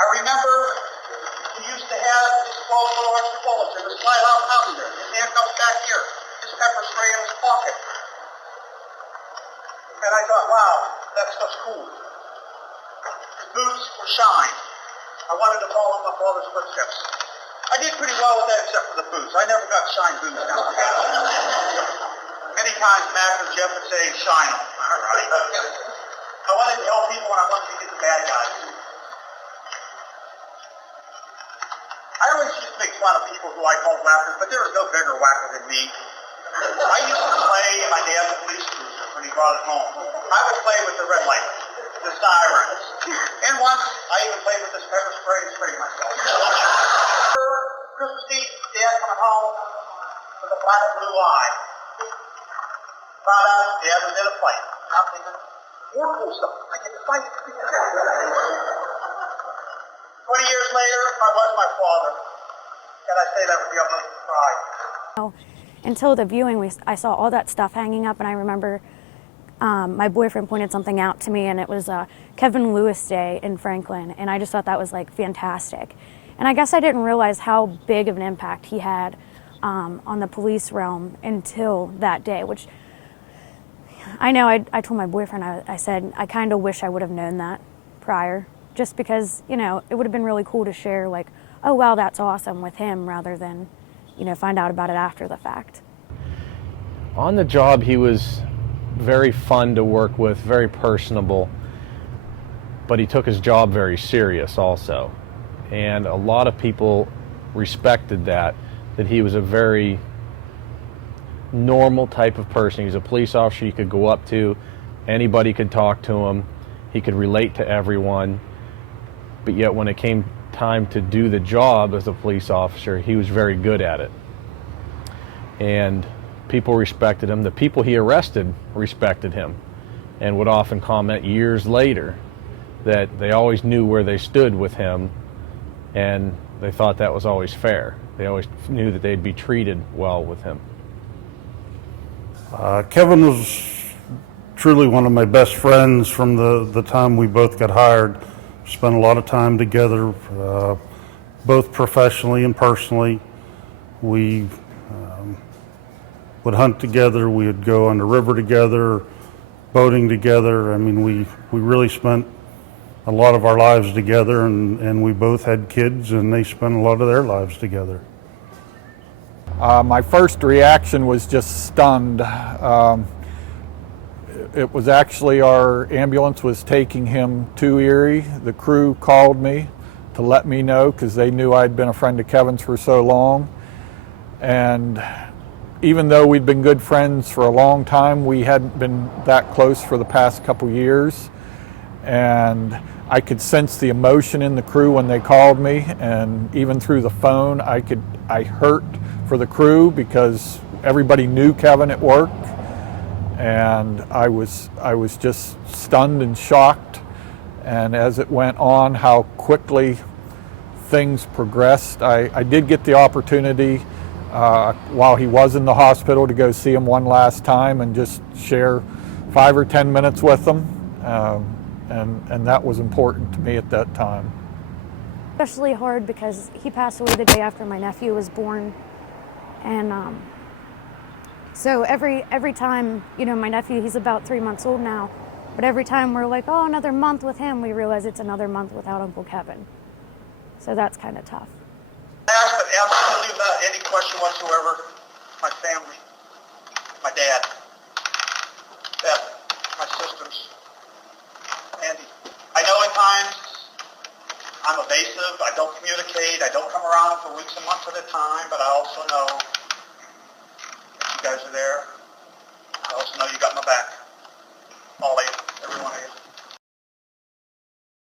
I remember we used to have these 12 little extra bullets in the slide out house there. His handcuffs back here. His pepper spray in his pocket. And I thought, wow, that stuff's cool. His boots were shined. I wanted to follow in my father's footsteps. I did pretty well with that except for the boots. I never got shined boots down the house. Many times Mac or Jeff would say, shine them. All right. I wanted to help people and I wanted to get the bad guys. I always used to make fun of people who I called whackers, but there was no bigger whacker than me. I used to play in my dad's police cruiser when he brought it home. I would play with the red light, the sirens, and once I even played with this pepper spray and sprayed myself. Christmas Eve, Dad coming home with a black and blue eye. Found out Dad was in a fight. I'm thinking, more cool stuff. I get to fight. 20 years later, I was my father. And I say that with the utmost pride. Until the viewing, I saw all that stuff hanging up, and I remember my boyfriend pointed something out to me, and it was Kevin Lewis Day in Franklin, and I just thought that was like fantastic. And I guess I didn't realize how big of an impact he had on the police realm until that day, which I know I told my boyfriend, I said, I kind of wish I would have known that prior, just because, you know, it would have been really cool to share like, oh, wow, that's awesome with him, rather than, you know, find out about it after the fact. On the job, he was very fun to work with, very personable, but he took his job very serious also. And a lot of people respected that he was a very normal type of person. He was a police officer you could go up to, anybody could talk to him, he could relate to everyone, but yet when it came time to do the job as a police officer, he was very good at it. And people respected him. The people he arrested respected him and would often comment years later that they always knew where they stood with him, and they thought that was always fair. They always knew that they'd be treated well with him. Kevin was truly one of my best friends from the time we both got hired. Spent a lot of time together, both professionally and personally. We would hunt together, we would go on the river together, boating together. I mean, we really spent a lot of our lives together, and we both had kids, and they spent a lot of their lives together. My first reaction was just stunned. It was actually our ambulance was taking him to Erie. The crew called me to let me know because they knew I'd been a friend of Kevin's for so long. And even though we'd been good friends for a long time, we hadn't been that close for the past couple years. And I could sense the emotion in the crew when they called me, and even through the phone, I hurt for the crew because everybody knew Kevin at work. And I was just stunned and shocked. And as it went on, how quickly things progressed. I did get the opportunity while he was in the hospital to go see him one last time and just share 5 or 10 minutes with him. And that was important to me at that time. Especially hard because he passed away the day after my nephew was born. And so every time, you know, my nephew, he's about 3 months old now, but every time we're like, oh, another month with him, we realize it's another month without Uncle Kevin. So that's kind of tough. Ask but absolutely about any question whatsoever. My family, my dad, Beth, my sisters, Andy. I know at times I'm evasive, I don't communicate, I don't come around for weeks and months at a time, but I also know you guys are there.